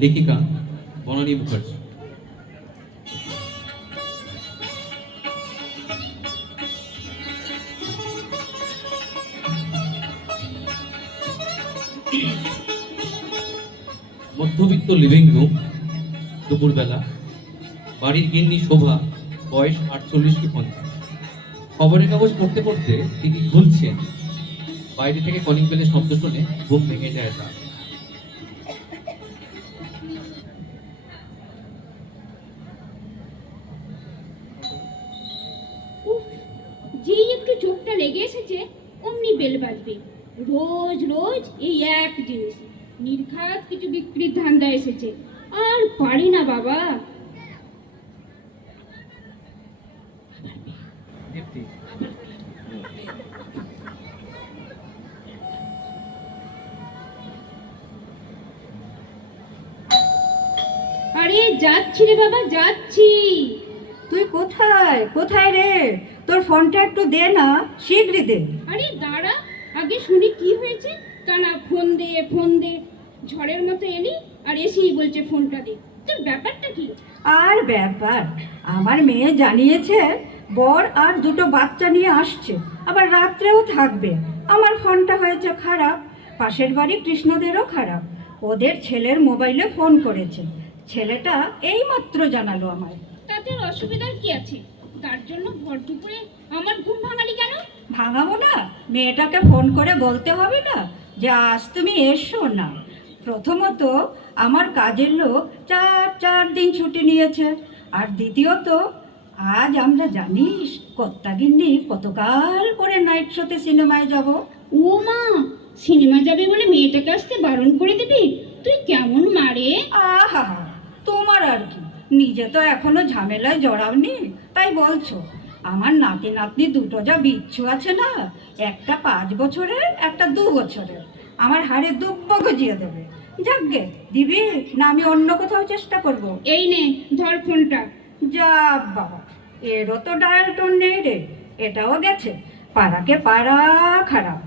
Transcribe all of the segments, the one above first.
লেখিকা বনানী মুখার্জি। মধ্যবিত্ত living room, দুপুরবেলা, বাড়ির গিন্নি শোভা, বয়স 48 কি 50। খবরের কাগজ পড়তে পড়তে তিনি খুলছেন, বাইরে থেকে কলিং বেলের শব্দ শুনে ঘুম ভেঙে যায় তার। উফ, যেই একটু চোখটা লেগে এসেছে অমনি বেল বাজবে। রোজ রোজ এই এক জিনিস, নির্ঘাত কিছু বিক্রির ধান্দা এসেছে। আর পারি না বাবা। আরে যাচ্ছি রে বাবা, যাচ্ছি। তুই কোথায় কোথায় রে? তোর ফোনটা একটু দে না, শীঘ্রই দে। আরে দাঁড়া, আগে শুনি কি হয়েছে। তা না ফোন দে ফোন দে, ঝড়ের মতো এলি আর এসেই বলছে ফোনটা দে। তোর ব্যাপারটা কি? আর ব্যাপার, আমার মেয়ে জানিয়েছে বর আর দুটো বাচ্চা নিয়ে আসছে, আবার রাত্রেও থাকবে। আমার ফোনটা হয়েছে খারাপ, পাশের বাড়ি কৃষ্ণদেরও খারাপ। ওদের ছেলের মোবাইলে ফোন করেছে, ছেলেটা এইমাত্র জানালো আমায়। তাতে অসুবিধার কি আছে? তার জন্য ভর দুপুরে আমার ঘুম ভাঙালি কেন? ভাঙাবো না? মেয়েটাকে ফোন করে বলতে হবে না যে আজ তুমি এসো না? প্রথমত আমার কাজের লোক চার দিন ছুটি নিয়েছে, আর দ্বিতীয়ত আজ আমরা জানিস কর্তাগিন্নি কতকাল করে নাইট শোতে সিনেমায় যাব। ও মা, সিনেমা যাবে বলে মেয়েটাকে আসতে বারণ করে দিবি? তুই কেমন মারে! আহা, তোমার আর কি, নিজে তো এখনো ঝামেলায় জড়াওনি তাই বলছো। আমার নাতি নাতনি দুটো যা বিচ্ছু আছে না, একটা 5 বছরের, একটা 2 বছরের, আমার হাড়ে দুব্ব গজিয়ে দেবে। যাকগে, দিবি না আমি অন্য কোথাও চেষ্টা করব? এই নে ধর ফোনটা। যা বাবা, এরও তো ডায়াল টোন নেই রে, এটাও গেছে। পাড়াকে পাড়া খারাপ,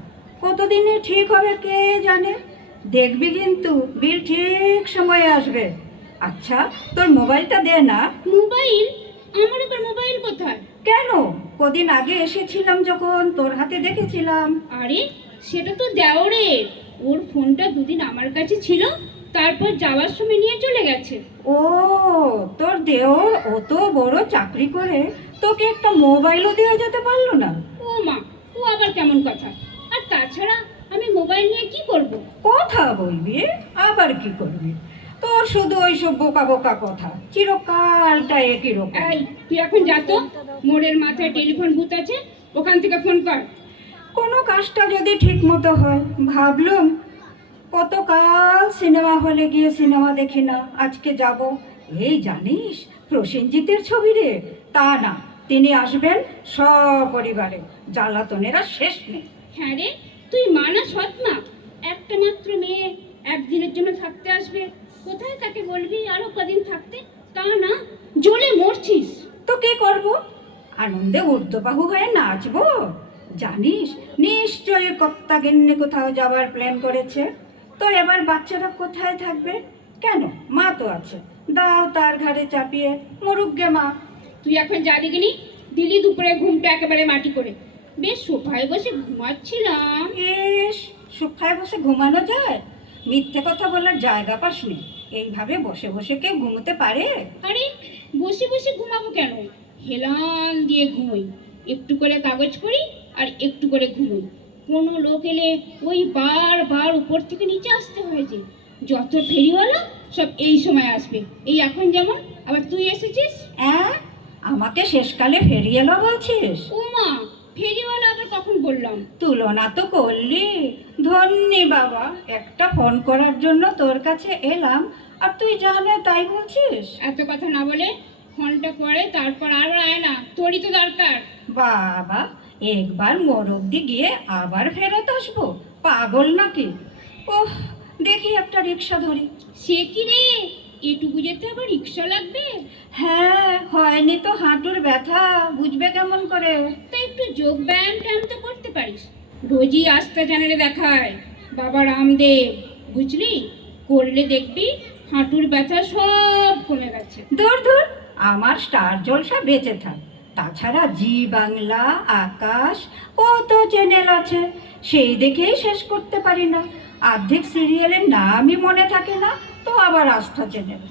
কতদিনে ঠিক হবে কে জানে। দেখবি কিন্তু বিল ঠিক সময়ে আসবে। আচ্ছা, তোর মোবাইলটা দে না। মোবাইল? আমার আবার মোবাইল কোথায়? কেন, কদিন আগে এসেছিলাম যখন তোর হাতে দেখেছিলাম। আরে সেটা তো দেওরের। ওর ফোনটা দুদিন আমার কাছে ছিল, তারপর যাওয়ার সময় নিয়ে চলে গেছে। ও, তোর দেওর অত বড় চাকরি করে তোকে একটা মোবাইলও দেওয়া যেতে পারলো না? ও মা, ও আবার কেমন কথা? আর তাছাড়া আমি মোবাইল নিয়ে কি করব? কথা বলবি আবার কি করবি? তোর শুধু ওইসব বোকা বোকা কথা, চিরকালটা একই রকম। এই, তুই এখন যা তো, মোড়ের মাথায় টেলিফোন বুথ আছে, ওখান থেকে ফোন কর। কোনো কাজটা যদি ঠিক মতো হয়। ভাবলুম কতকাল সিনেমা হলে গিয়ে সিনেমা দেখি না, আজকে যাব। এই জানিস প্রসেনজিতের ছবি রে। তা না, তিনি আসবেন সপরিবারে, জ্বালাতনের আর শেষ নেই। হ্যাঁ রে, তুই মা না সৎ মা? একটা মাত্র মেয়ে একদিনের জন্য থাকতে আসবে, কোথায় তাকে বলবি আরো কদিন থাকতে? তা না, জ্বলে মরছিস। তো কি করব? আনন্দে ঊর্ধ্ববাহু হয়ে নাচবো? জানিস নিশ্চয়ই কর্তাগিন্নি কোথাও যাওয়ার প্ল্যান করেছে। তো এবার বাচ্চারা কোথায় থাকবে? কেন, মা তো আছে, দাও তার ঘাড়ে চাপিয়ে মরুক গে মা। তুই এখন যা দেখিনি, দিলি দুপুরে ঘুমটা একেবারে মাটি করে। বেশ সোফায় বসে ঘুমাচ্ছিলাম। ইস, সোফায় বসে ঘুমানো যায়? মিথ্যে কথা বলার জায়গা পাসনি। এইভাবে বসে বসে কেউ ঘুমোতে পারে? আরে বসে বসে ঘুমাবো কেন, হেলান দিয়ে ঘুমোই। একটু করে কাগজ করি আর একটু করে ঘুমোই। কোনো লোক এলে ওই বার উপর থেকে নিচে আসতে হয়েছে। যত ফেরিওয়ালা সব এই সময় আসবে। এই এখন যেমন আবার তুই এসেছিস। অ্যাঁ, আমাকে শেষকালে ফেরিয়ে এলো বলছিস? ও মা, ফেরিওয়ালা আবার কখন বললাম? তুলনা তো করলি। ধন্যি বাবা, একটা ফোন করার জন্য তোর কাছে এলাম আর তুই জানে তাই বলছিস। এত কথা না বলে ফোনটা করে তারপর আর আয় না, তোরই তো দরকার। বাবা, একবার মোর অব্দি গিয়ে আবার ফেরত আসবো? পাগল নাকি? ওহ, দেখি একটা রিক্সা ধরি। সে কি রে, এটুকু যেতে আবার রিক্সা লাগবে? হ্যাঁ, হয়নি তো হাঁটুর ব্যথা, বুঝবে কেমন করে? তা একটু যোগ ব্যায়াম ট্যায়াম তো করতে পারিস। রোজই আস্থা চ্যানেলে দেখায় বাবা রামদেব, বুঝলি? করলে দেখবি হাঁটুর ব্যথা সব কমে গেছে। দূর দূর, আমার স্টার জলসা বেঁচে থাক। তাছাড়া জি বাংলা, আকাশ, কত চ্যানেল আছে, সেই দেখেই শেষ করতে পারি না। অর্ধেক সিরিয়ালের নামই মনে থাকে না, তো আবার আস্থা চ্যানেল।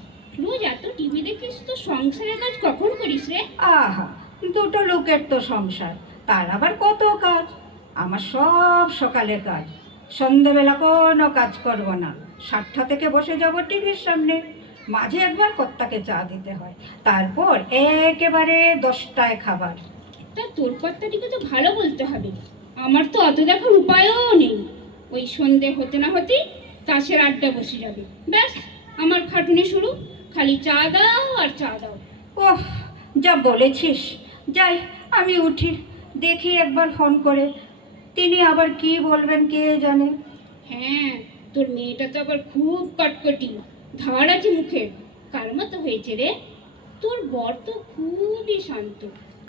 রোজ এত টিভি দেখিস তো সংসারের কাজ কখন করিস রে? আহা, দুটো লোকের তো সংসার, তার আবার কত কাজ। আমার সব সকালে কাজ, সন্ধেবেলা কোনো কাজ করব না, 7টা থেকে বসে যাব টিভির সামনে। মাঝে একবার কর্তাকে চা দিতে হয়, তারপর একেবারে 10টায় খাবার। তা তোর কর্তাটিকে তো ভালো বলতে হবে, আমার তো অত দেখার উপায়ও নেই। ওই সন্ধে হতে না হতেই তাসের আড্ডা বসে যাবে, ব্যাস আমার খাটুনি শুরু, খালি চা দাও আর চা দাও। ওহ, যা বলেছিস। যাই, আমি উঠি, দেখি একবার ফোন করে, তিনি আবার কি বলবেন কে জানে। হ্যাঁ, তোর মেয়েটা তো আবার খুব কটকটি, ধার আছে মুখে। কার মতো হয়েছে রে? তোর বর তো খুবই শান্ত।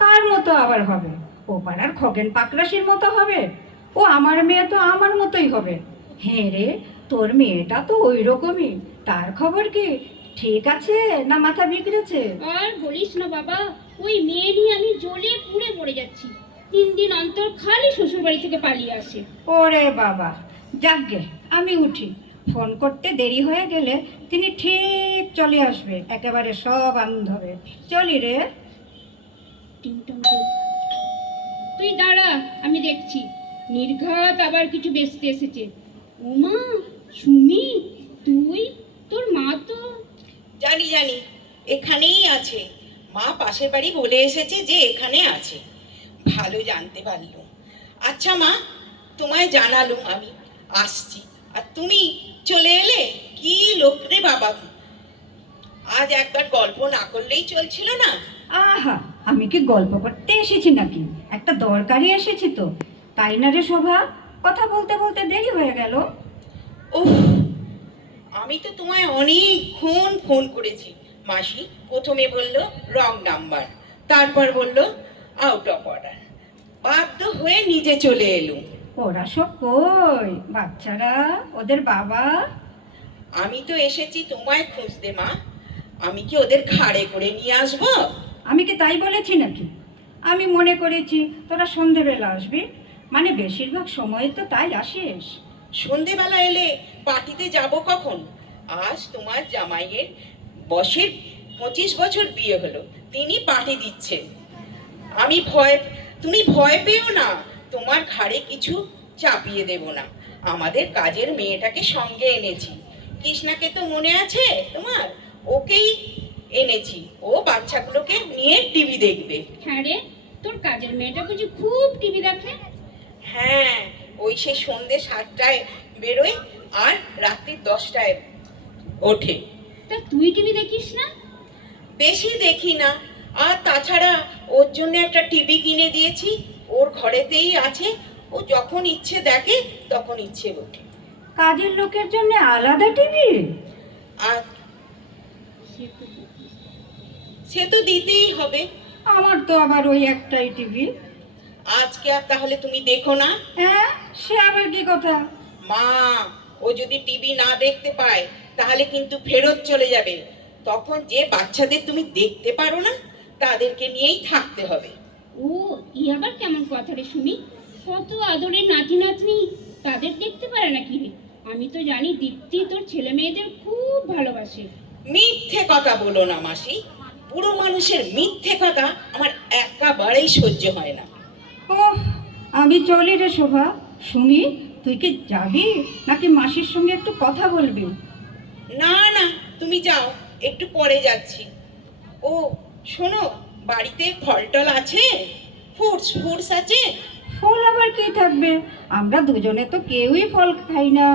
কার মতো আবার হবে? ও পাড়ার খগেন পাকরাশির মতো হবে? ও আমার মেয়ে তো আমার মতোই হবে। হ্যাঁ রে, তোর মেয়েটা তো ওই রকমই। তার খবর কি, ঠিক আছে না মাথা বিগড়েছে? আর বলিস না বাবা, ওই মেয়ে নিয়ে আমি জ্বলে পুড়ে মরে যাচ্ছি। 3 দিন অন্তর খালি শ্বশুর বাড়ি থেকে পালিয়ে আসে। ওরে বাবা, যাকগে, আমি উঠি। ফোন করতে দেরি হয়ে গেলে তিনি ঠিক চলে আসবে, একেবারে সব আন্ধবে। চলি রে। টিমটম টিম। তুই দাঁড়া, আমি দেখছি। নির্ঘাত আবার কিছু বেচতে এসেছে। ওমা, সুমি, তুই? তোর মা তো। জানি জানি, এখানেই আছে। মা পাশের বাড়ি বলে এসেছে যে এখানে আছে। ভালো জানতে পারলুম। আচ্ছা মা, তোমায় জানালুম আমি আসছি, আর তুমি চলে এলে। কি লোক রে বাবা, আজ একবার গল্প না করলেই চলছিল না। আহা, আমি কি গল্প করতে এসেছি নাকি? একটা দরকারি এসেছি তো, তাই না রে শোভা? কথা বলতে বলতে দেরি হয়ে গেল। উফ, আমি তো তোমায় অনেকক্ষণ ফোন করেছি। মাসি প্রথমে বলল রং নাম্বার, তারপর বলল আউট অফ অর্ডার। বাধ্য হয়ে নিজে চলে এলুম। ওরা সব কই? বাচ্চারা, ওদের বাবা? আমি তো এসেছি তোমায় খুঁজতে মা। আমি কি ওদের ঘাড়ে করে নিয়ে আসবো? আমি কি তাই বলেছি নাকি? আমি মনে করেছি তোরা সন্ধেবেলা আসবি, মানে বেশিরভাগ সময় তো তাই আসিস। সন্ধেবেলা এলে পার্টিতে যাব কখন? আজ তোমার জামাইয়ের বসের 25 বছর বিয়ে হলো, তিনি পার্টি দিচ্ছেন। তুমি ভয় পেও না, তোমার ঘাড়ে কিছু চাপিয়ে দেব না। আমাদের কাজের মেয়েটাকে সঙ্গে এনেছি। কৃষ্ণাকে তো মনে আছে তোমার? ওকেই এনেছি, ও বাচ্চাগুলোকে নিয়ে টিভি দেখবে। হ্যাঁ রে, তোর কাজের মেয়েটা বুঝি খুব টিভি দেখে? হ্যাঁ, ওই সে সন্ধে 7টায় বেরোয় আর রাত্রি 10টায় ওঠে। তা তুই টিভি দেখিস না? বেশি দেখি না, আর তাছাড়া ওর জন্য একটা টিভি কিনে দিয়েছি, ওর ঘরেতেই আছে। ও যখন ইচ্ছে দেখে, তখন ইচ্ছে ওঠে। কাজের লোকের জন্য আলাদা টিভি? আর সে তো দিতেই হবে। আমার তো আবার ওই একটাই টিভি। আজকে আর তাহলে তুমি দেখো না? হ্যাঁ, সে আবার কি কথা? মা, ও যদি টিভি না দেখতে পায় তাহলে কিন্তু ফেরত চলে যাবে। তখন যে বাচ্চাদের তুমি দেখতে পারো না, তাদেরকে নিয়েই থাকতে হবে। ও, ই আবার কেমন কথা রে সুমি? কত আদরের নাতি নাতনি, তাদের দেখতে পারে না কি রে? আমি তো জানি দীপ্তি তোর ছেলে মেয়েদের খুব ভালোবাসে। মিথ্যে কথা বলো না মাসি। বুড়ো মানুষের মিথ্যে কথা আমার একেবারেই সহ্য হয় না। ওহ, আমি চলি রে শোভা। সুমি, তুই কি যাবি নাকি মাসির সঙ্গে একটু কথা বলবি? না না, তুমি যাও, একটু পরে যাচ্ছি। ও শোনো, বাড়িতে ফল টল আছে? ফ্রুটস আছে? ফল আবার কি থাকবে? আমরা দুজনে তো কেউই ফল খাই না।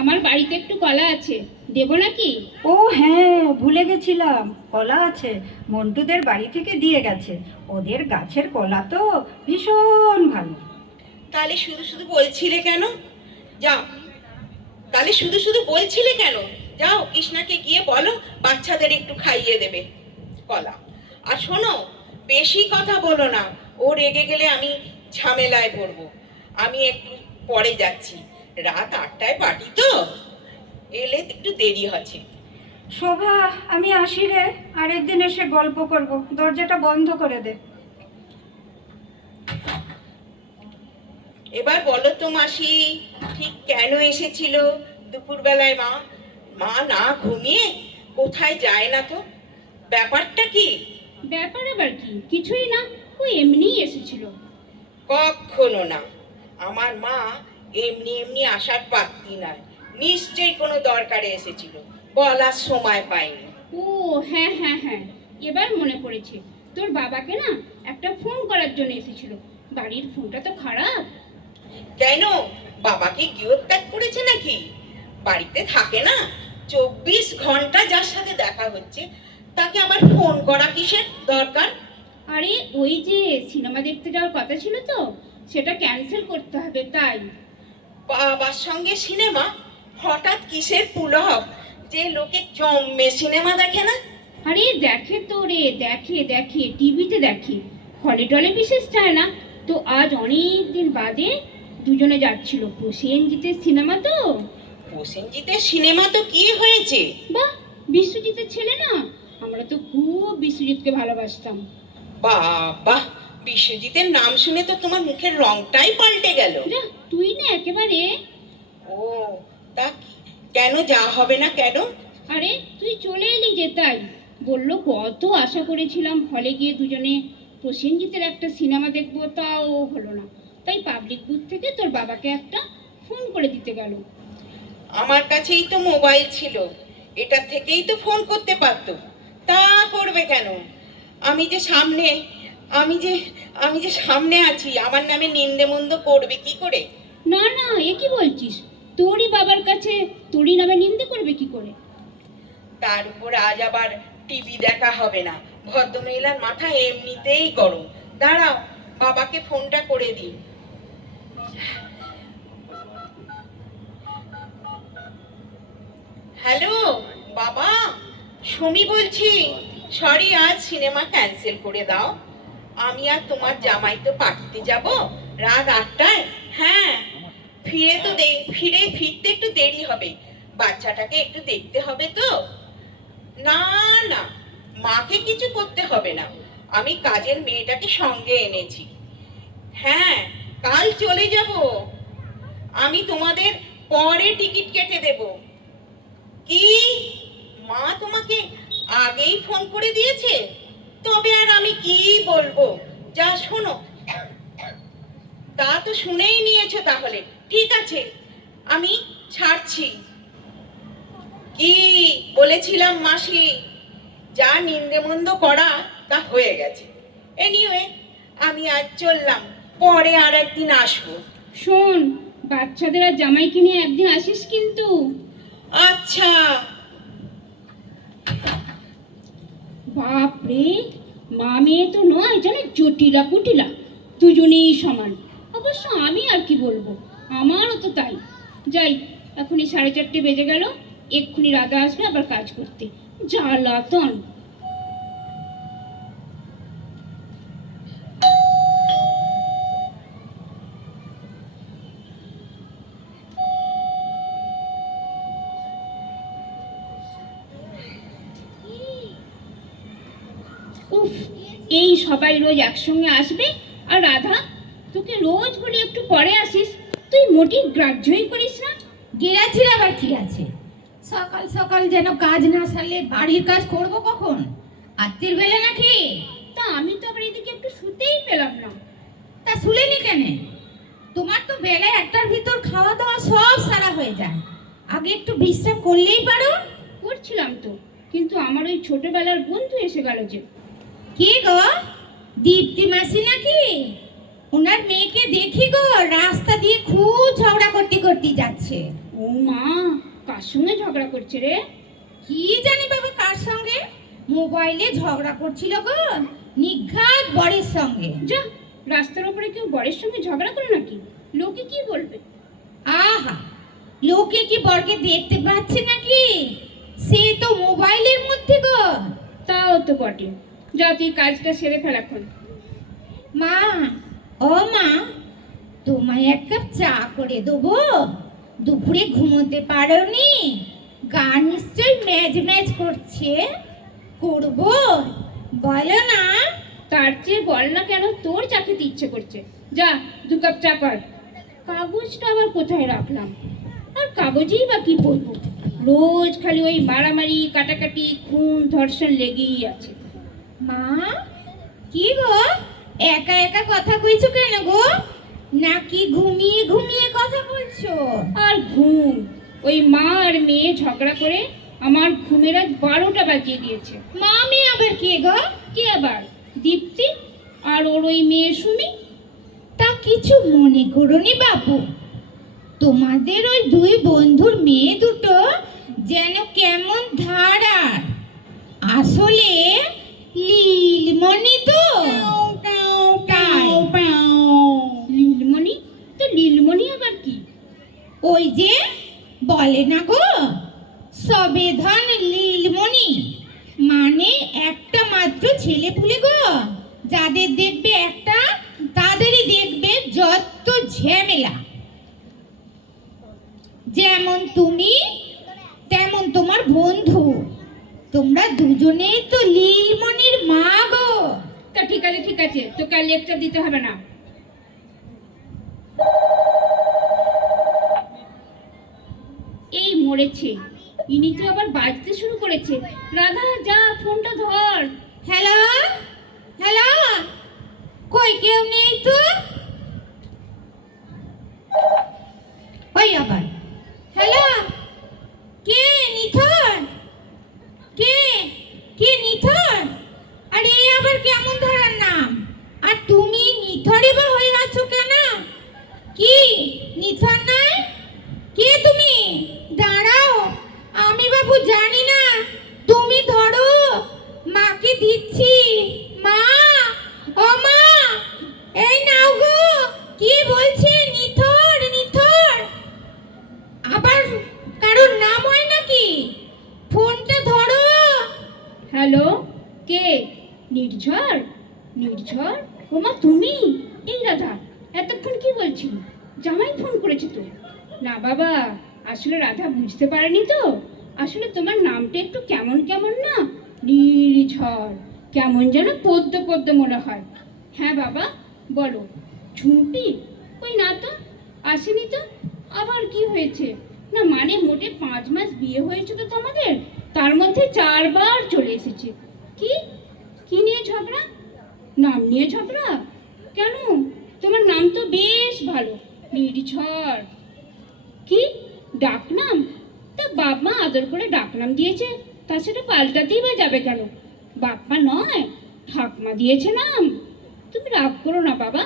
আমার বাড়িতে একটু কলা আছে, দেবো নাকি? ও হ্যাঁ, ভুলে গেছিলাম, কলা আছে। মন্টুদের বাড়ি থেকে দিয়ে গেছে। ওদের গাছের কলা তো ভীষণ ভালো। তাহলে শুধু শুধু বলছিলে কেন? যাও, তাহলে শুধু শুধু বলছিলে কেন? যাও, কৃষ্ণাকে গিয়ে বলো বাচ্চাদের একটু খাইয়ে দেবে কলা। আর শোনো, বেশি কথা বলো না, ও রেগে গেলে আমি ঝামেলায় পড়বো। আমি একটু পরে যাচ্ছি, রাত 8টায় পার্টি তো, এলে একটু দেরি আছে। শোভা, আমি আসি রে, আরেকদিন এসে গল্প করব। দরজাটা বন্ধ করে দে। এবার বলো তো মাসি, ঠিক কেন এসেছিল দুপুরবেলায় মা? মা না ঘুমিয়ে কোথায় যায় না তো, ব্যাপারটা কি? ব্যাপার আবার কি? কিছুই না, ও এমনিই এসেছিল। কখনো না, আমার মা এমনি এমনি আসার পাত্রী নয়, নিশ্চয়ই কোনো দরকারে এসেছিল, বলার সময় পাইনি। ও হ্যাঁ হ্যাঁ হ্যাঁ, এবার মনে পড়েছে। তোর বাবাকে না একটা ফোন করার জন্য এসেছিল। বাড়ির ফোনটা তো খারাপ। কেন, বাবাকে গৃহত্যাগ করেছে নাকি? বাড়িতে থাকে না, 24 ঘন্টা যার সাথে দেখা হচ্ছে, তাকে আবার ফোন করা কিসের দরকার? আরে ওই যে সিনেমা দেখতে যাওয়ার কথা ছিল তো, সেটা ক্যান্সেল করতে হবে তাই। বাবার সঙ্গে সিনেমা? হঠাৎ কিসের পুলক যে লোকে জম্মে সিনেমা দেখে না? আরে দেখে তো রে, দেখে দেখে, টিভিতে দেখে, হলে টলে বিশেষ চায় না। তো আজ অনেক দিন বাদে দুজনে যাচ্ছিল, প্রসেনজিতের সিনেমা তো। প্রসেনজিতের সিনেমা তো কি হয়েছে? বাহ, বিশ্বজিতের ছেলে না? আমরা তো খুব বিশ্বজিৎকে ভালোবাসতাম। বাবা, বিশ্বজিতের নাম শুনে তো তোমার মুখের রংটাই পাল্টে গেল। যা, তুই না একেবারে। ও, তা কেন যা হবে না কেন? আরে তুই চলে এলি যে তাই। বললো কত আশা করেছিলাম হলে গিয়ে দুজনে প্রসেনজিতের একটা সিনেমা দেখবো, তাও হলো না। তাই পাবলিক বুথ থেকে তোর বাবাকে একটা ফোন করে দিতে গেল। আমার কাছেই তো মোবাইল ছিল, এটা থেকেই তো ফোন করতে পারতো। তা করবে কেন? আমি যে সামনে আমি যে আমি যে সামনে আছি, আমার নামে নিন্দে মন্দ করবে কি করে? না না, এ কি বলছিস? তোরই বাবার কাছে তোরই নামে নিন্দে করবে কি করে? তার উপর আজ আবার টিভি দেখা হবে না, ভদ্রমহিলার মাথা এমনিতেই গরম। দাঁড়াও, বাবাকে ফোনটা করে দিই। হ্যালো বাবা, সুমি বলছি। সরি, আজ সিনেমা ক্যান্সেল করে দাও। আমি আর তোমার জামাই তো পার্টিতে যাব রাত 8টায়। হ্যাঁ, ফিরতে একটু দেরি হবে, বাচ্চাটাকে একটু দেখতে হবে তো। না না, মাকে কিছু করতে হবে না, আমি কাজের মেয়েটাকে সঙ্গে এনেছি। হ্যাঁ, কাল চলে যাব। আমি তোমাদের পরে টিকিট কেটে দেব। কি, মা তোমাকে আগেই ফোন করে দিয়েছে? তবে আর আমি কি বলবো, যা শোনো। তা তো শুনেই নিয়েছো, তাহলে ঠিক আছে, আমি ছাড়ছি। কি বলেছিলাম মাসি, যা নিন্দে মন্দ করা তা হয়ে গেছে। এনিওয়ে, আমি আজ চললাম, পরে আর একদিন আসবো। শোন, বাচ্চাদের আর জামাইকে নিয়ে একদিন আসিস কিন্তু। আচ্ছা। বাপরে, মা মেয়ে তো নয়, যেন জটিলা কুটিলা, দুজনেই সমান। অবশ্য আমি আর কি বলবো, আমারও তো তাই। যাই, এখনই 4:30 বেজে গেল, এক্ষুনি রাধা আসবে আবার কাজ করতে। জ্বালাতন। উফ, এই সবাই রোজ একসঙ্গে আসবে, আর রাধা, তোকে রোজ বলি একটু পরে আসিস, তুই মোটেই গ্রাহ্যই করিস না। গেরাছির আবার কি আছে? সকাল সকাল যেন কাজ না সারলে বাড়ির কাজ করব কখন? আত্মীর বেলা নাকি? তা আমি তো আবার এদিকে একটু শুতেই পেলাম না। তা শুলেনি কেন? তোমার তো বেলা 1টার ভিতর খাওয়া দাওয়া সব সারা হয়ে যায়, আগে একটু বিশ্রাম করলেই পারো। করছিলাম তো, কিন্তু আমার ওই ছোটবেলার বন্ধু এসে গেল যে। কে গো? দীপ্তি মাসি নাকি? ওনার মেয়েকে দেখি গো, রাস্তা দিয়ে খুব ঝগড়া করতে করতে যাচ্ছে। ও মা, কার সঙ্গে ঝগড়া করছে রে? কি জানি বাবা কার সঙ্গে, মোবাইলে ঝগড়া করছিল গো, নিঘাত বরের সঙ্গে। যা, রাস্তার ওপরে কেউ বরের সঙ্গে ঝগড়া করে নাকি? লোকে কি বলবে? আহা, লোকে কি বরকে দেখতে পাচ্ছে নাকি? সে তো মোবাইলের মধ্যে গো। তাও তো বটে। যা, তুই কাজটা সেরে ফেল এখন। মা, ও মা, তোমায় এক কাপ চা করে দেবো? দুপুরে ঘুমোতে পারোনি? গা নিশ্চয় ম্যাজ ম্যাজ করছে। করবো, বলো না। তার চেয়ে বল না কেন তোর চা খেতে ইচ্ছে করছে। যা 2 কাপ চা কর। কাগজটা আবার কোথায় রাখলাম? আর কাগজেই বা কি বলবো, রোজ খালি ওই মারামারি কাটাকাটি খুন ধর্ষণ লেগেই আছে। মা, কি গো একা একা কথা কইছো কেন গো? নাকি ঘুমিয়ে ঘুমিয়ে কথা বলছো? আর ঘুম, ওই মা আর মেয়ে ঝগড়া করে আমার ঘুমের আজ 12টা বাজিয়ে দিয়েছে। মা, মেয়ে আবার কে গো? কি আবার? দীপ্তি আর ওর ওই মেয়ে সুমি। তা কিছু মনে করোনি বাবু? তোমাদের ওই 2 বন্ধুর মেয়ে দুটো যেন কেমন ধারার। আসলে লীলমণি তো। তাই। লীলমণি? তো লীলমণি আবার কি? ওই যে বলে না গো, সবেধন লীলমণি, মানে একটা মাত্র ছেলে পুলে গো, যাদের দেখবে একটা তাদেরই দেখবে যত ঝামেলা। যেমন তুমি তেমন তোমার বন্ধু, তোমরা দুজনেই তো লীলমণির মা গো। তা ঠিক আছে ঠিক আছে, তোকে আর লেকচার দিতে হবে না। এই মরেছে, ইনি তো আবার বাজতে শুরু করেছে। রাধা যা ফোনটা ধর। হ্যালো, হ্যালো, কই কেউ নেই তো? ওই আবার হ্যালো, কে? নিথর? কে? কে নিথর? আর এই আবার কেমন ধরার নাম? আর তুমি নিথরে বা হয়ে আছো কেন? কি নিথর নাই? কে তুমি? দাঁড়াও, আমি বাবু জানি না, তুমি ধরো, মাকে দিচ্ছি। মা, ও মা, এই নাও গো। কি বলছে? নিথর, নিথর। আবার কারোর নাম হয় নাকি? ফোনটা ধরো। হ্যালো, কে? নির্ঝর? নির্ঝর? ওমা তুমি? এই রাধা, এতক্ষণ কি বলছিল? জামাই ফোন করেছে তো? না বাবা, আসলে রাধা বুঝতে পারেনি তো। আসলে তোমার নামটা একটু কেমন কেমন না, নির্ঝর, কেমন যেন পদ্ম পদ্ম মনে হয়। হ্যাঁ বাবা বলো। ঝুমপি? ওই না তো, আসেনি তো। আবার কি হয়েছে? না মানে মোটে 5 মাস বিয়ে হয়েছে তো তোমাদের, তার মধ্যে 4 বার চলে এসেছে। কি কি নিয়ে ঝগড়া? নাম নিয়ে ঝগড়া? কেন? তোমার নাম তো বেশ ভালো, নির্ঝর। কি ডাকনাম? তা বাপ মা আদর করে ডাকনাম দিয়েছে, তা সেটা পাল্টাতেই বা যাবে কেন? বাপ মা নয়, ঠাকমা দিয়েছে নাম। তুমি রাগ করো না বাবা।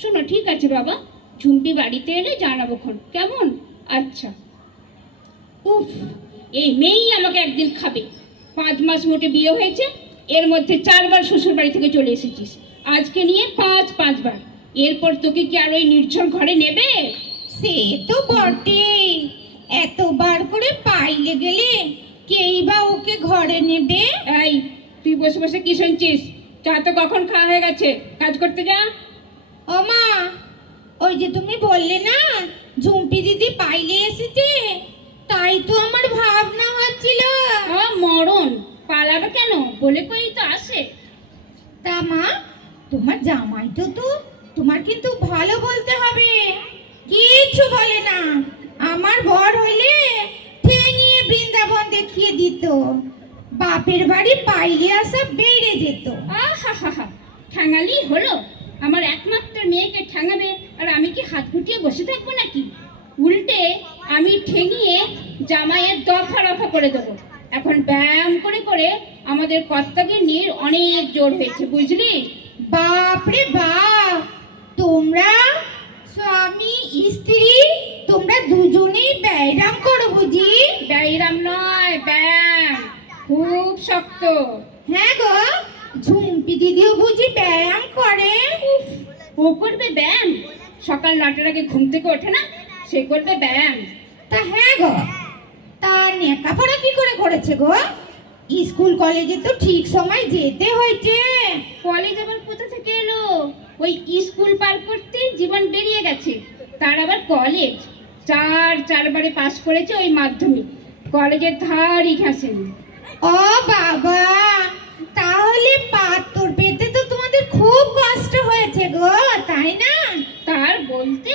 শোনো, ঠিক আছে বাবা, ঝুমপি বাড়িতে এলে জানাবোক্ষণ, কেমন? আচ্ছা। উফ, এই মেয়েই আমাকে একদিন খাবে। 5 মাস মোটে বিয়ে হয়েছে, এর মধ্যে 4 বার শ্বশুর বাড়ি থেকে চলে এসেছিস, আজকে নিয়ে 5 বার। এরপর তোকে কি আর ওই নির্ঝর ঘরে নেবে? সে তো বটেই, এতবার করে পাইলে গেলে কেই বা ওকে ঘরে নেবে? এই, তুই বসে বসে কি শুনছিস? চা তো কখন খাওয়া হয়ে গেছে, কাজ করতে যা। ও মা, ওই যে তুমি বললে না ঝুমপি দিদি পাইলে এসেছে, তাই তো আমার ভাবনা হচ্ছিল। মরণ, পালাবে কেন? বলে কই তো আসে। তা মা, তোমার জামাইটা তো তোমার কিন্তু ভালো বলতে হবে। কিচ্ছু বলে না, আমার বর হইলে ঠেঙিয়ে বৃন্দাবন দেখিয়ে দিত, বাপের বাড়ি পাইলে আসা বেড়ে যেত। আহা, ঠ্যাঙালি হলো? আমার একমাত্র মেয়েকে ঠ্যাঙাবে আর আমি কি হাত গুটিয়ে বসে থাকবো নাকি? উল্টে আমি ঠেঙিয়ে জামাইয়ের দফা রফা করে দেবো। এখন ব্যায়াম করে করে আমাদের কর্তাগিন্নির অনেক জোর হয়েছে, বুঝলি? বাপরে বাপ, তোমরা স্বামী স্ত্রী তোমরা দুজনেই ব্যায়াম করো বুঝি? ব্যায়াম নয়, ব্যায়াম, খুব শক্ত। হ্যাঁ গো, ঝুমপি দিদিও বুঝি ব্যায়াম করে? উফ, ও করবে ব্যায়াম? সকাল 9টার আগে ঘুম থেকে ওঠে না, সে করবে ব্যায়াম? তা হ্যাঁ গো, তা লেখাপড়া কি করে করেছে গো? স্কুল কলেজে তো ঠিক সময় যেতে হয়েছে। কলেজ আবার কোথা থেকে এলো? ওই স্কুল পার করতে জীবন বেরিয়ে গেছে, তার আবার কলেজ। 4 বারে পাস করেছে ওই মাধ্যমিক। কলেজের ধারই ঘাসেনি। ও বাবা, তাহলে পাত্তর পেতে তো তোমাদের খুব কষ্ট হয়েছে গো, তাই না? তার বলতে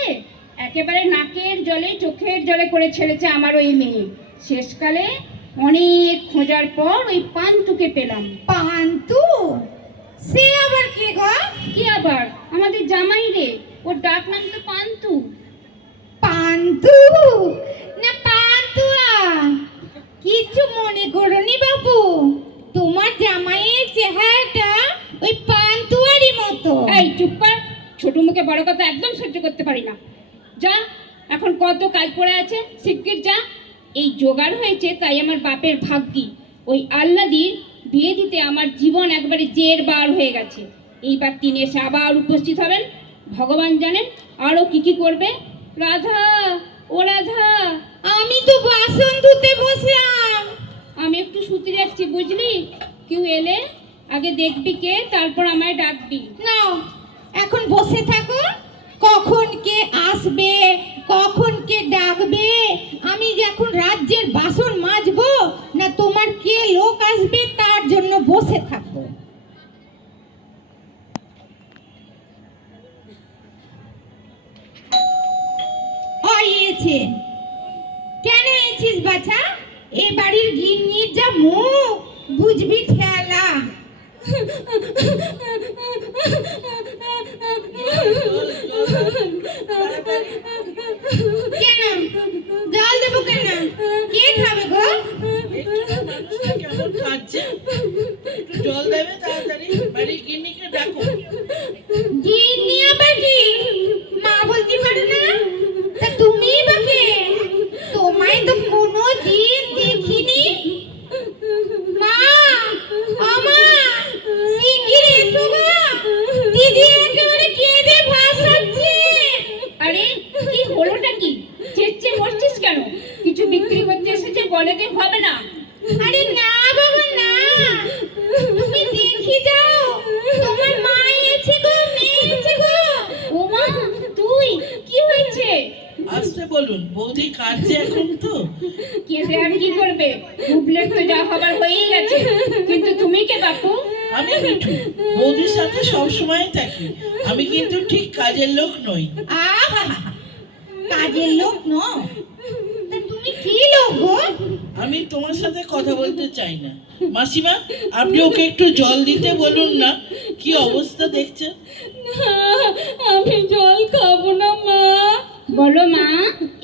একেবারে নাকের জলে চোখের জলে করে ছেড়েছে আমার ওই মেয়ে। শেষকালে অনেক খোঁজার পর ওই পান্তুকে পেলাম। পান্তু? সে আবার কে গো? কি আবার, আমাদের জামাই রে, ওর ডাক নাম তো পান্তু। পান্তু না পান্তুয়া? কিছু মনে করনি বাবু, তোমার জামাইয়ের চেহারাটা ওই পান্তুয়ারই মতো। এই চুপ কর, ছোট মুখে বড় কথা একদম সহ্য করতে পারি না। যা, এখন কত কাজ পড়ে আছে, শিগগির যা। এই জোগাড় হয়েছে তাই আমার বাপের ভাগ্যি। ওই আল্লাদির বিয়ে দিতে আমার জীবন একবারে জের বার হয়ে গেছে। এইবার তিনি এসে আবার উপস্থিত হবেন, ভগবান জানেন আরও কি কি করবে। রাধা, ও রাধা, আমি তো বাসন ধুতে বসলাম। আমি একটু শুতে যাচ্ছি বুঝলি, কেউ এলে আগে দেখবি কে, তারপর আমায় ডাকবি। নাও, এখন বসে থাকো, কখন কে আসবে কখন কে ডাকবে আমি যে এখন রাজ্যের বাসন মাজবো না তোমার কে লোক আসবে তার জন্য বসে থাকবো। এসে কেন এসেছিস বাছা? এ বাড়ির গিন্নির যা মুখ, বুঝবি ঠেলা। কেন জল দেবো? কেন, কে খাবে গো? কেমন কাঁদছে, একটু জল দেবে তাড়াতাড়ি, বাড়ির গিন্নিকে ডাকো। গিন্নি আবার কি? মা বলতে পারে না? তা তুমিই বা কে? তোমায় তো কোনো দিন দেখিনি। মা, ও মা, শিগগির এসো গো, দিদি একেবারে কেঁদে ভাসাচ্ছে। আরে কি হলোটা কি? চেঁচিয়ে মরছিস কেন? কিছু বিক্রি করতে এসেছে, বলে দে, হবে না। আরে না বাবা না, তুমি দেখি যাও, তোমার মা এসে গো, মেয়ে এসে গো। ও মা, তুই কি হয়েছে? আসতে বলুন, বৌদি কাঁদছে এখন তো। কেঁদে আর কি করবে? টুবলেট তো যা হবার হয়েই গেছে। কিন্তু তুমি কে বাপু? আমি মিঠু, বৌদির সাথে সবসময় থাকি। আমি কিন্তু ঠিক কাজের লোক নই। আহা, কাজের লোক নও? তা তুমি কি লোক গো? আমি তোমার সাথে কথা বলতে চাই না। মাসিমা, আপনি ওকে একটু জল দিতে বলুন না, কি অবস্থা দেখছেন। আমি জল খাবো না মা। বলো মা,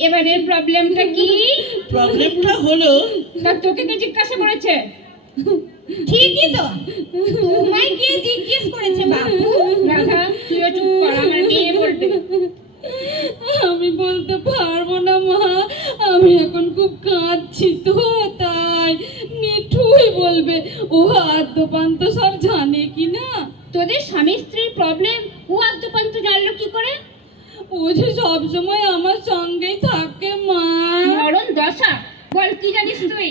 এবারের প্রবলেমটা কি? প্রবলেমটা হলো, তা তোকে কে জিজ্ঞাসা করেছে? ঠিকই তো, তোমায় কে জিজ্ঞেস করেছে বাবু? রাধা, তুইও চুপ কর, আমার মেয়ে বলবে। আমি বলতে পারবো না মা, আমি এখন খুব কাঁদছি তো, তাই মিঠুই বলবে। ও আদ্যপান্ত সব জানে কি না। তোদের স্বামী স্ত্রীর প্রবলেম ও আদ্যপান্ত জানলো কি করে? ও যে সবসময় আমার সঙ্গেই থাকে মা। মরণ দশা, বল কি জানিস তুই?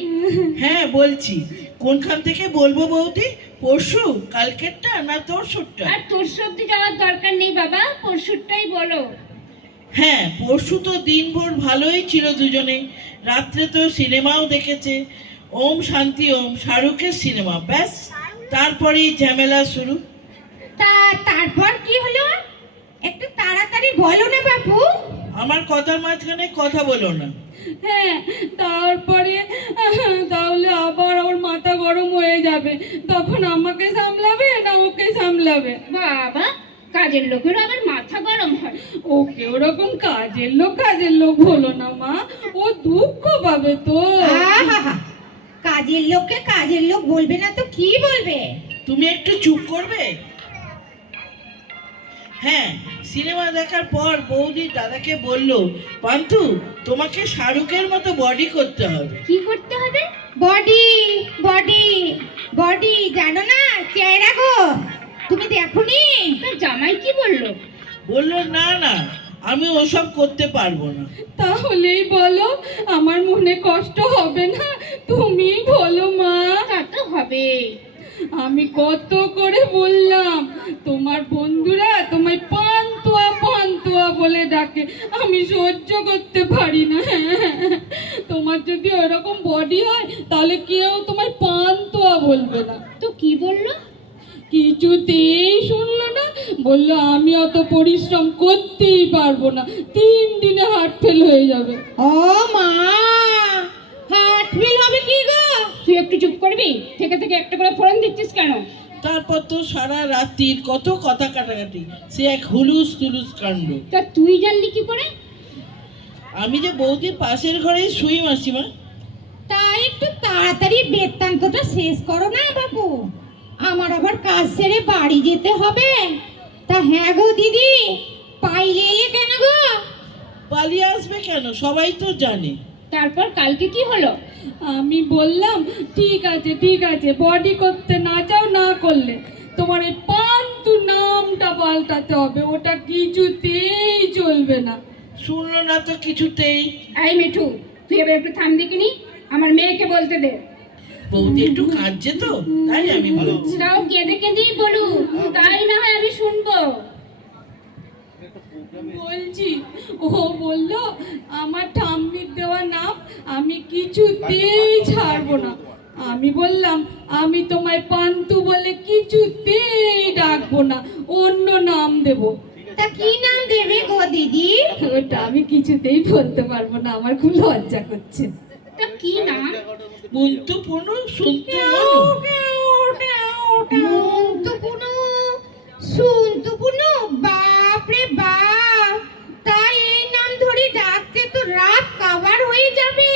হ্যাঁ বলছি, কোনখান থেকে বলবো বৌদি? পরশু, কালকেরটা না তরশুরটা? আর তোর সবজি যাওয়ার দরকার নেই বাবা, পরশুরটাই বলো। হ্যাঁ, পরশু তো দিনভর ভালোই ছিল দুজনে, রাত্রে তো সিনেমাও দেখেছে। ওম শান্তি ওম, শাহরুখের সিনেমা, ব্যাস তারপরেই ঝামেলা শুরু। তারপর কি হলো? একটু তাড়াতাড়ি বলো না বাবু। আমার কথার মাঝখানে কথা বলো না। হ্যাঁ, তারপরে তাহলে আবার ওর মাথা গরম হয়ে যাবে, তখন আমাকে সামলাবে না ওকে সামলাবে? বাবা, কাজের লোকের আবার মাথা গরম হয়? ওকে ওরকম কাজের লোক হলো না মা, ও দুঃখ পাবে তো। আহা, কাজের লোককে কাজের লোক বলবে না তো কি বলবে? তুমি একটু চুপ করবে? হ্যাঁ, সিনেমা দেখার পর বৌদি দাদাকে বলল, পান্থু, তোমাকে শাহরুখের মতো বডি করতে হবে। কি করতে হবে? বডি বডি বডি, জানো না চেহারা গো, তুমি দেখোনি? তার জামাই কি বললো? বললো না না, আমি ওসব করতে পারবো না। তাহলেই বলো, আমার মনে কষ্ট হবে না? তুমি বলো মা। তা তো হবে। আমি কত করে বললাম, তোমার বন্ধুরা তোমায় পান্তুয়া পান্তুয়া বলে ডাকে, আমি সহ্য করতে পারি না। তোমার যদি ওরকম বডি হয় তাহলে কেউ তোমায় পান্তুয়া বলবে না। তো কি বললো? কিছুতেই শুনলো না, বললো আমি অত পরিশ্রম করতেই পারবো না, 3 দিনে হার্ট ফেল হয়ে যাবে। ও মা, হার্ট ফেল হবে কি গো? তুই একটু চুপ করবি? থেকে থেকে একটা করে ফোন দিচ্ছিস কেন? তারপর তো সারা রাত্রির কত কথা কাটাকাটি, সে এক হুলুস তুলুস কাণ্ড। তা তুই জানলি কি করে? আমি যে বৌদির পাশের ঘরেই শুই মাসিমা। তাই একটু তাড়াতাড়ি বৃত্তান্তটা শেষ করো না বাবু, আমার আবার কাজ সেরে বাড়ি যেতে হবে। তা হ্যাঁ গো দিদি, পাইলে এলে কেন গো? পালিয়ে আসবে কেন, সবাই তো জানে। তারপর কালকে কি হলো? আমি বললাম ঠিক আছে ঠিক আছে, বডি করতে না চাও না করলে তোমার এই পান্তু নামটা পাল্টাতে হবে, ওটা কিছুতেই চলবে না। শুনলো না তো কিছুতেই। এই মিঠু, তুই এবার একটু থাম দেখিনি, আমার মেয়েকে বলতে দে। বৌদি একটু কাঁদছে তো, তাই আমি বলছি। তাও কেঁদে কেঁদেই বলুক, তাই না হয় আমি শুনবো। বলছি, ও বললো আমার ঠাম্মির দেওয়া নাম আমি কিছুতেই ছাড়বো না। আমি বললাম আমি তোমায় পান্তু বলে কিছুতেই ডাকবো না, অন্য নাম দেবো। তা কি নাম দেবে গো দিদি? ওটা আমি কিছুতেই বলতে পারবো না, আমার খুব লজ্জা করছে। তা কি না? মুন্তু পুনু শুনতে মনু। মন্তুপুনু, শুনতুপুনু, বাপ রে বাপ, তাই এই নাম ধরে ডাকতে তো রাত কাবার হয়ে যাবে।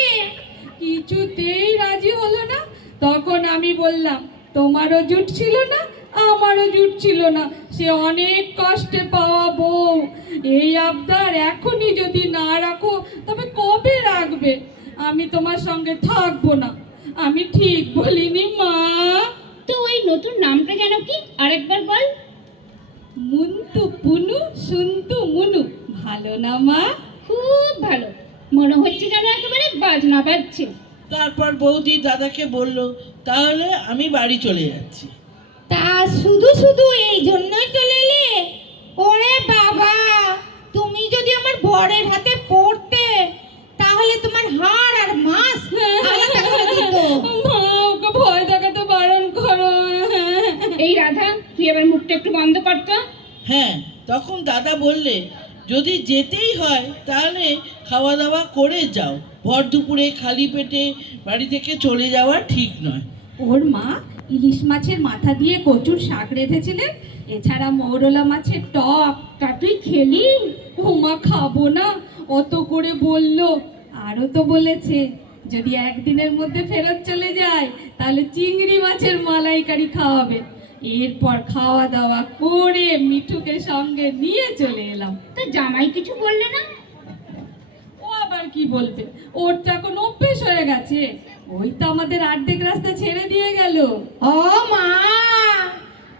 কিছুতেই রাজি হলো না। তখন আমি বললাম তোমারও জুট ছিল না আমারও জুট ছিল না, সে অনেক কষ্টে পাওয়া বউ, এই আবদার এখনই যদি না রাখো তবে কবে রাখবে? আমি তোমার সঙ্গে থাকবো না। আমি ঠিক বলিনি মা? তো ওই নতুন নামটা যেন কি, আরেকবার বল। মুন্তু পুনু শুন্তু মুনু, ভালো না মা? খুব ভালো, মনে হচ্ছে যেন একেবারে বাজনা বাজছে। তারপর বৌদি দাদাকে বলল, তাহলে আমি বাড়ি চলে যাচ্ছি। তা শুধু শুধু এই জন্যই চলে এলে? ওরে বাবা, তুমি যদি আমার বরের হাতে পড়তে তাহলে তোমার হাড় আর মাছ আলাদা করে দিত। মা, ওকে ভয় দেখাতে বারণ করো। এই রাধা, তুই এবার মুখটা একটু বন্ধ কর তো। হ্যাঁ, তখন দাদা বললে, যদি যেতেই হয় তাহলে খাওয়া দাওয়া করে যাও, ভর দুপুরে খালি পেটে বাড়ি থেকে চলে যাওয়া ঠিক নয়। ওর মা ইলিশ মাছের মাথা দিয়ে কচুর শাক রেঁধেছিলেন, এছাড়া মৌরলা মাছের টক। তা তুই খেলি? ও মা, খাবো না, অত করে বললো। আরও তো বলেছে যদি একদিনের মধ্যে ফেরত চলে যায় তাহলে চিংড়ি মাছের মালাইকারি খাওয়াবে। এরপর খাওয়া দাওয়া করে মিঠুকে সঙ্গে নিয়ে চলে এলাম। তা জামাই কিছু বললে না? ও আবার কি বলবে, ওর তো এখন অভ্যেস হয়ে গেছে। ওই তো আমাদের অর্ধেক রাস্তা ছেড়ে দিয়ে গেল। ও মা,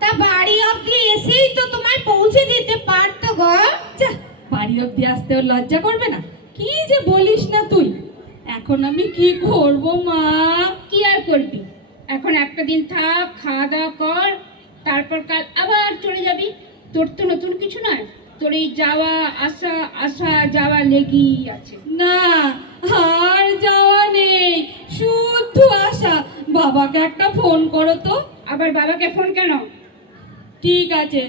তা বাড়ি অবধি এসেই তো তোমায় পৌঁছে দিতে পারতো গো। যা, বাড়ি অব্দি আসতে ওর লজ্জা করবে না? কি যে বলিস না তুই। এখন আমি কি করব মা? কি আর করবি, এখন একটা দিন থাক, খাওয়া দাওয়া কর, তারপর কাল আবার চলে যাবি। তোর তো নতুন কিছু নয়, তোর এই যাওয়া আসা আসা যাওয়া লেগেই আছে। না, আর যাওয়া নেই, শুধু আসা। বাবাকে একটা ফোন করো তো। আবার বাবাকে ফোন কেন? ঠিক আছে,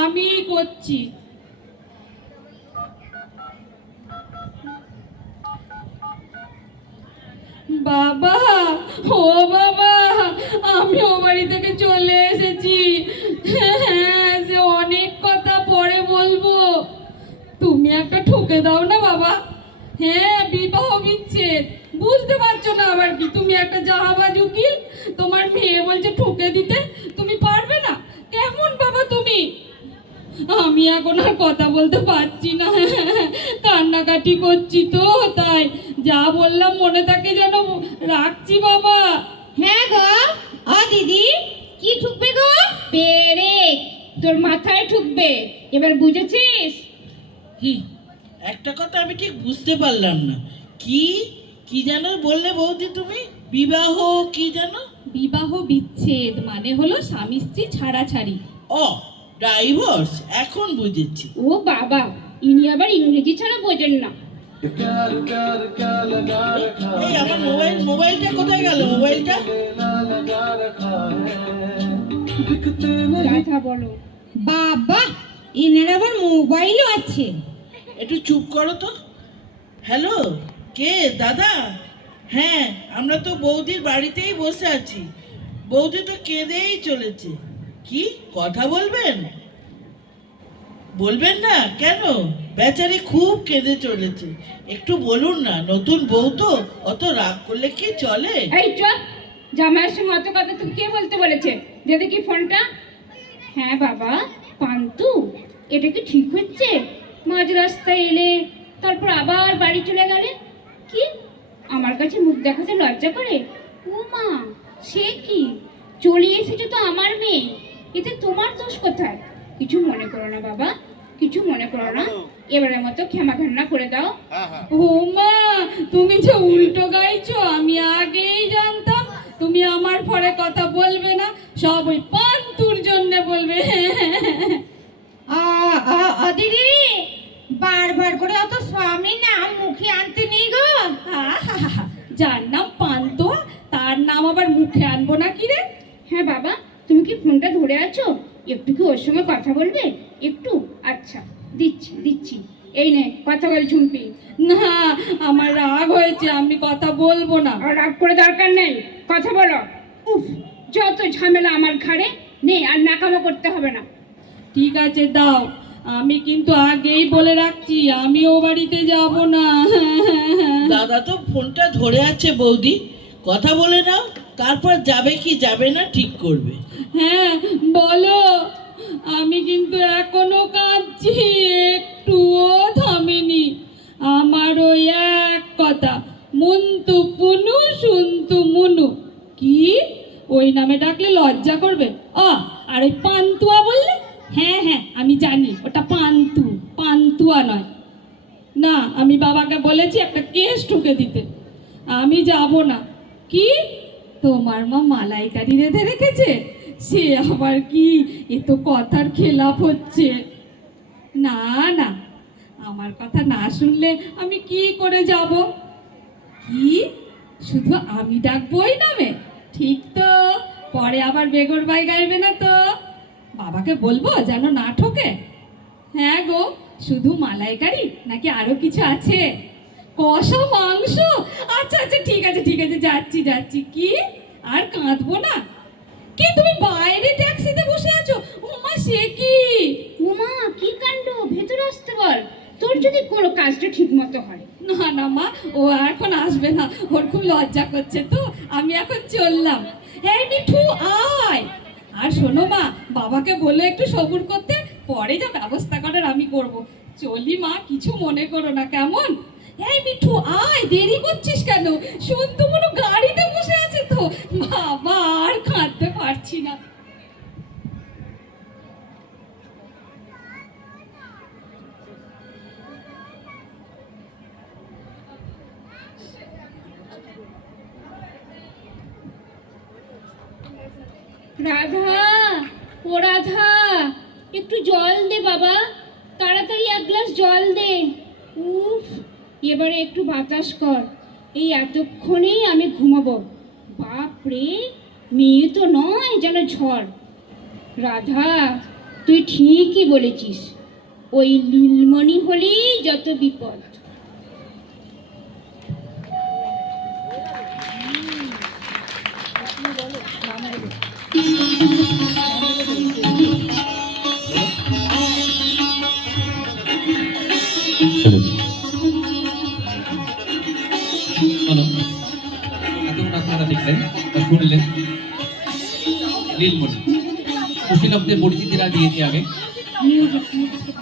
আমি করছি। বাবা, ও বাবা, আমি ও বাড়ি থেকে চলে এসেছি। হ্যাঁ, সে অনেক কথা পরে বলবো, তুমি একটা ঠুকে দাও না বাবা। হ্যাঁ, বিবাহ বিচ্ছেদ, বুঝতে পারছো না আবার কি? তুমি একটা জাহাবাজ উকিল, তোমার মেয়ে বলছে ঠুকে দিতে, তুমি পারবে না? কেমন বাবা তুমি? আমি এখন আর কথা বলতে পারছি না, কান্নাকাটি করছি তো, তাই যা বললাম মনে থাকে যেন, রাখছি বাবা। হ্যাঁ গো, ও দিদি, কি ঠুকবে গো? পেরে তোর মাথায় ঠুকবে, এবার বুঝেছিস? একটা কথা আমি ঠিক বুঝতে পারলাম না, কি কি যেন বললে বৌদি তুমি? বিবাহ কি যেন? বিবাহ বিচ্ছেদ মানে হলো স্বামী স্ত্রী ছাড়াছাড়ি। ও, ডাইভোর্স, এখন বুঝেছি। ও বাবা, ইনি আবার ইংরেজি ছাড়া বোঝেন না। এই আমার মোবাইলটা কোথায় গেল? মোবাইলটা রাধা বলো। বাবা, এনার আবার মোবাইলও আছে। একটু চুপ করো তো। হ্যালো, কে দাদা? হ্যাঁ, আমরা তো বৌদির বাড়িতেই বসে আছি। বৌদি তো কেঁদেই চলেছে। কি কথা বলবেন? বলবেন না কেন? বেচারি খুব কেঁদে চলেছে। একটু বলুন না, নতুন বউ তো, অত রাগ করলে কি চলে? এই চুপ, জামাইয়ের সঙ্গে অত কথা তুমি কে বলতে বলেছে? যে দেখি ফোনটা। হ্যাঁ বাবা, পান্তু, এটা কি ঠিক হচ্ছে? মাঝ রাস্তায় এলে, তারপর আবার বাড়ি চলে গেলে। কি আমার কাছে মুখ দেখাতে লজ্জা করে? ও মা, সে কি? চলে এসেছে তো আমার মেয়ে, এতে তোমার দোষ কোথায়? কিছু মনে করো না বাবা, কিছু মনে করো না, এবারের মতো ক্ষমা ঘন্না করে দাও। ও মা, তুমি যে উল্টো গাইছো, আমি আগেই জানতাম তুমি আমার পরে কথা বলবে না, সব ওই পান্তুর জন্য বলবে। দিদি, বারবার করে অত স্বামী নাম মুখে আনতে নেই গো। আহাহাহা, যার নাম পান্তু তার নাম আবার মুখে আনবো না কি রে? হ্যাঁ বাবা, তুমি কি ফোনটা ধরে আছো? একটু কি ওর সঙ্গে কথা বলবে? একটু? আচ্ছা, দিচ্ছি দিচ্ছি। এই নে, কথা বল ঝুম্পি। না, আমার রাগ হয়েছে, আমি কথা বলবো না। আর রাগ করে দরকার নেই, কথা বলো। উফ, যত ঝামেলা আমার ঘাড়ে। নে, আর নাকামো করতে হবে না। ঠিক আছে, দাও। আমি কিন্তু আগেই বলে রাখছি, আমি ও বাড়িতে যাব না। দাদা তো ফোনটা ধরে আছে বৌদি, কথা বলে নাও, তারপর যাবে কি যাবে না ঠিক করবে। হ্যাঁ বলো। আমি কিন্তু এখনো কাঁদছি, একটুও থামিনি। আমার ওই এক কথা, মুন্তু পুনু শুন্তু মুনু। কি? ওই নামে ডাকলে লজ্জা করবে? আর ওই পান্তুয়া বললে? হ্যাঁ হ্যাঁ, আমি জানি ওটা পান্তু, পান্তুয়া নয়। না, আমি বাবাকে বলেছি একটা কেস ঠুকে দিতে। আমি যাব না। কি? তোমার মা মালাইকারি রেঁধে রেখেছে? সে আবার কি? এ তো কথার খেলাপ হচ্ছে। না না, আমার কথা না শুনলে আমি কি করে যাব? কি? শুধু আমি ডাকবো ওই নামে? ঠিক তো, পরে আবার বেগর বাই গাইবে না তো? বাবাকে বলবো যেন না ঠকে। হ্যাঁ গো, শুধু মালাইকারি নাকি আরো কিছু আছে? কষা মাংস? আচ্ছা আচ্ছা, ঠিক আছে ঠিক আছে, যাচ্ছি যাচ্ছি। কি? আর কাঁদবো না? কি, তুমি বাইরে ট্যাক্সিতে বসে আছো? ওমা, সে কি? উমা, কি কাণ্ড! ভেতরে আসতে বল, তোর যদি কোনো কাজটা ঠিক মতো হয়। না না মা, ও এখন আসবে না, ওর খুব লজ্জা করছে তো, আমি এখন চললাম। এই মিঠু, আয়। আর শোনো মা, বাবাকে বলে একটু সবুর করতে, পরে যা ব্যবস্থা করার আমি করব। চলি মা, কিছু মনে করো না, কেমন? এই মিঠু, আয়, দেরি করছিস কেন? শুনতো মনে গাড়িতে বসে আছে তো। বাবা, আর কাঁদতে পারছি না। রাধা, ও রাধা, একটু জল দে বাবা, তাড়াতাড়ি এক গ্লাস জল দে। উফ, এবারে একটু বাতাস কর, এই এতক্ষণেই আমি ঘুমাবো। বাপরে, মেয়ে তো নয়, যেন ঝড়। রাধা, তুই ঠিকই বলেছিস, ওই নীলমণি হলেই যত বিপদ। হ্যালো, এতক্ষণ আপনারা দেখলেন বা শুনলেন নীলমণি। কুশীলবদের পরিচিতিরা দিয়েছি আগে। Music, music.